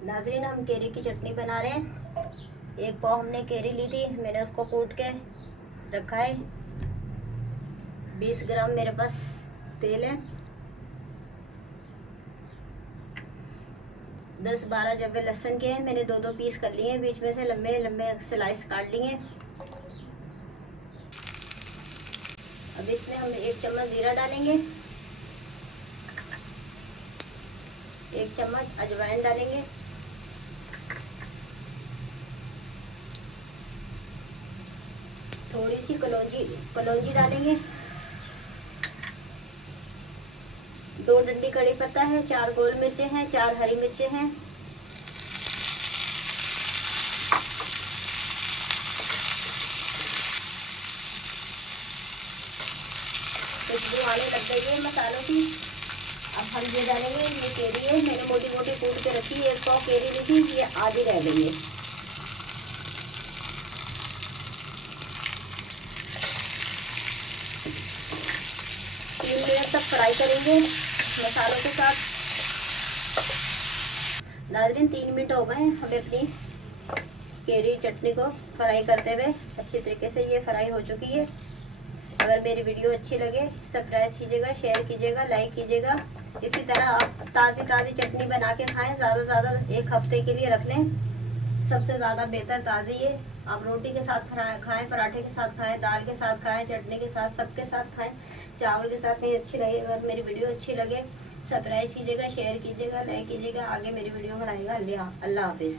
नाजरीन, हम केरी की चटनी बना रहे हैं। एक पाव हमने केरी ली थी, मैंने उसको कूट के रखा है। 20 ग्राम मेरे पास तेल है। 10-12 जब्बे लहसुन के हैं, मैंने 2-2 पीस कर लिए हैं, बीच में से लंबे लंबे स्लाइस काट लिए हैं। अब इसमें हम 1 चम्मच जीरा डालेंगे, 1 चम्मच अजवाइन डालेंगे, थोड़ी सी कलौंजी डालेंगे, 2 डंडी कड़ी पत्ता है, 4 गोल मिर्चें हैं, 4 हरी मिर्चें हैं। खुशबू आने लग गई है मसालों की। अब हम ये डालेंगे, ये केरी है, मैंने मोटी मोटी कूट के रखी है। 1 पाव केरी ली थी, ये आधी रह गई है। 3 मिनट तक फ्राई करेंगे मसालों के साथ। नाज़रीन, 3 मिनट हो गए हमें अपनी केरी चटनी को फ्राई करते हुए। अच्छी तरीके से ये फ्राई हो चुकी है। अगर मेरी वीडियो अच्छी लगे सब्सक्राइब कीजिएगा, शेयर कीजिएगा, लाइक कीजिएगा। इसी तरह आप ताज़ी चटनी बना के खाएं, ज़्यादा से ज़्यादा 1 हफ्ते के लिए रख लें। सबसे ज़्यादा बेहतर ताज़ी है। आप रोटी के साथ खाएं, पराठे के साथ खाएं, दाल के साथ खाएं, चटनी के साथ, सबके साथ खाएं, चावल के साथ नहीं अच्छी लगे। अगर मेरी वीडियो अच्छी लगे सब्सक्राइब कीजिएगा, शेयर कीजिएगा, लाइक कीजिएगा। आगे मेरी वीडियो बनाएगा। अल्लाह हाफिज़।